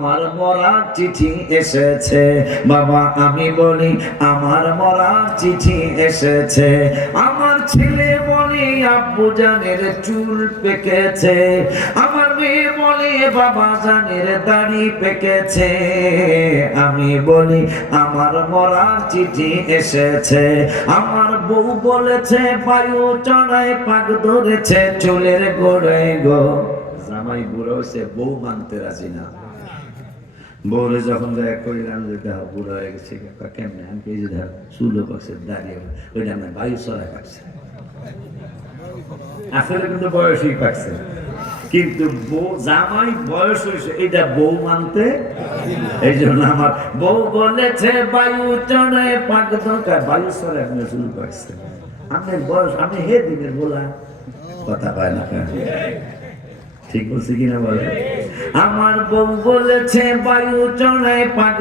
আমার মরা চিঠি এসেছে। বাবা, আমি বলি, আমার মরা চিঠি এসেছে। আমার ছেলে বলি, আব্বু জানের চুল পেকেছে। আমার মেয়ে বলি, বাবা জানের দাড়ি পেকেছে। আমি বলি, আমার মরার চিঠি এসেছে। আমার বউ বলেছে, বায়ু চড়ায় পাক ধরেছে চুলের গোড়ায় গো। জামাই বুড়ো সে বউ মানতে রাজি না। বউরে যখন যায় কইলাম যে দেহ বুড়ো হয়ে গেছে কেমনে? আমি এই যে দেহ চুলো পাকছে দাঁড়িয়ে ওইটা আমি বায়ু চড়ায় পাকছে আসলে কিন্তু বয়সই পাকছে কিন্তু জামাই বয়স হয়েছে এটা বউ মানতে এই জন্য আমার বউ বলেছে, বায়ু চড়ায় পাক দরকার বায়ু চড়ায় আপনি চুল পাকছে আপনার বয়স আমি হে দিনের বলা কথা পায় না ঠিক বলছি কিনা বলে? আমার বউ বলেছে বায়ু চড়ায় পাক